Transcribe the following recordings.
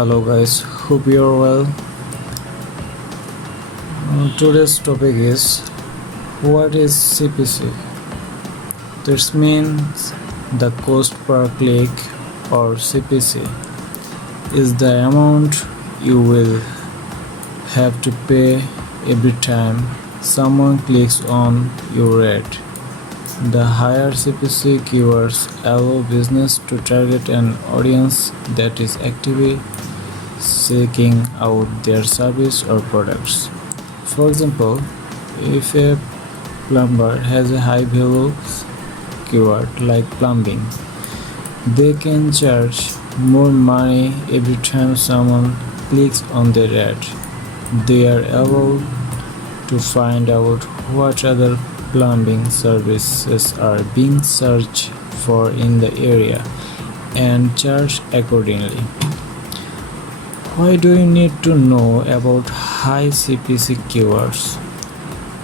Hello guys, hope you are well. Today's topic is what is CPC? This means the cost per click or CPC is the amount you will have to pay every time someone clicks on your ad. The higher CPC keywords allow business to target an audience that is actively seeking out their service or products. For example, if a plumber has a high value keyword like plumbing, they can charge more money every time someone clicks on their ad. They are able to find out what other plumbing services are being searched for in the area and charge accordingly. Why do you need to know about high CPC keywords?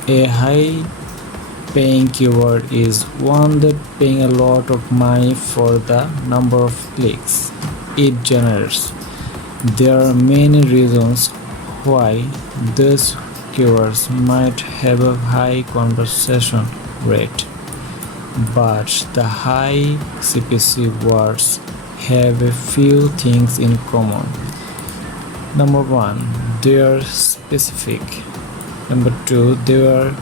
A high paying keyword is one that paying a lot of money for the number of clicks it generates. There are many reasons why these keywords might have a high conversion rate, but the high CPC words have a few things in common. Number 1, they are specific. Number 2, they are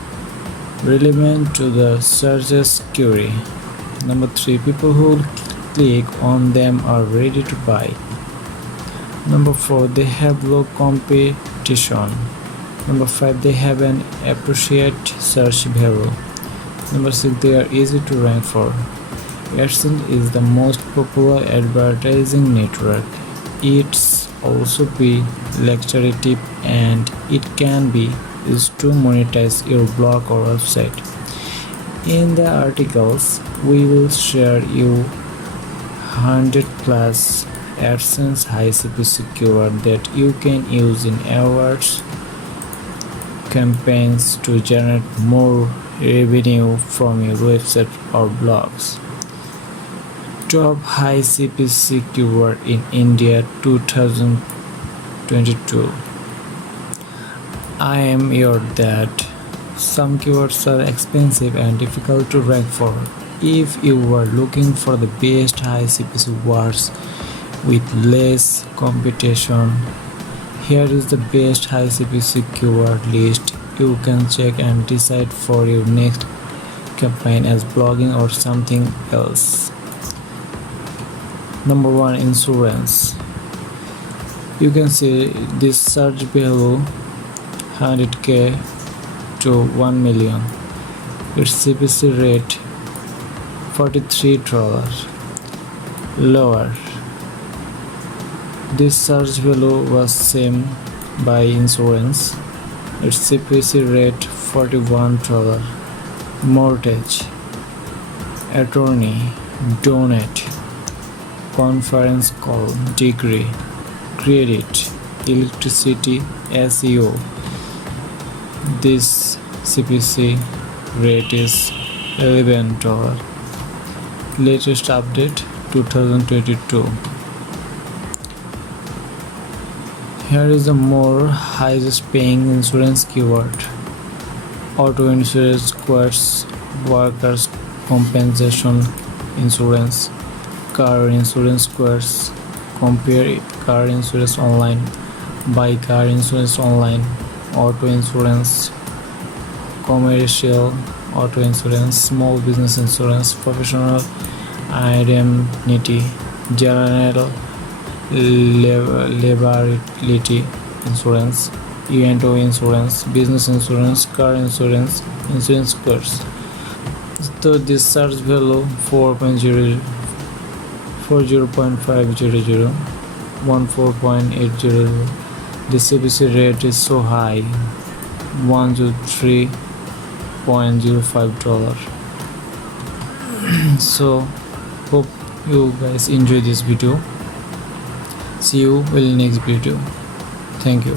relevant to the searcher's query. Number 3, people who click on them are ready to buy. Number 4, they have low competition. Number 5, they have an appropriate search value. Number 6, they are easy to rank for. AdSense is the most popular advertising network. It's also be lucrative and it can be used to monetize your blog or website. In the articles, we will share you 100 plus AdSense high CPC keyword that you can use in AdWords campaigns to generate more revenue from your website or blogs. Top high CPC keyword in India 2022. I am your dad. Some keywords are expensive and difficult to rank for. If you are looking for the best high CPC words with less competition, here is the best high CPC keyword list you can check and decide for your next campaign as blogging or something else. Number 1, insurance. You can see this search value 100k to 1 million. Its CPC rate $43. Lower. This search value was same by insurance. Its CPC rate $41. Mortgage, attorney, donate, conference call, degree, credit, electricity, SEO. This CPC rate is $11. Latest update 2022. Here is the more highest paying insurance keyword. Auto insurance, quotes, workers compensation insurance, car insurance quotes, compare car insurance online, buy car insurance online, auto insurance, commercial auto insurance, small business insurance, professional indemnity, general liability insurance, E&O insurance, business insurance, car insurance, insurance quotes. So this search value 4.500, 14.800. The CPC rate is so high, $103.05. So hope you guys enjoy this video. See you in next video. Thank you.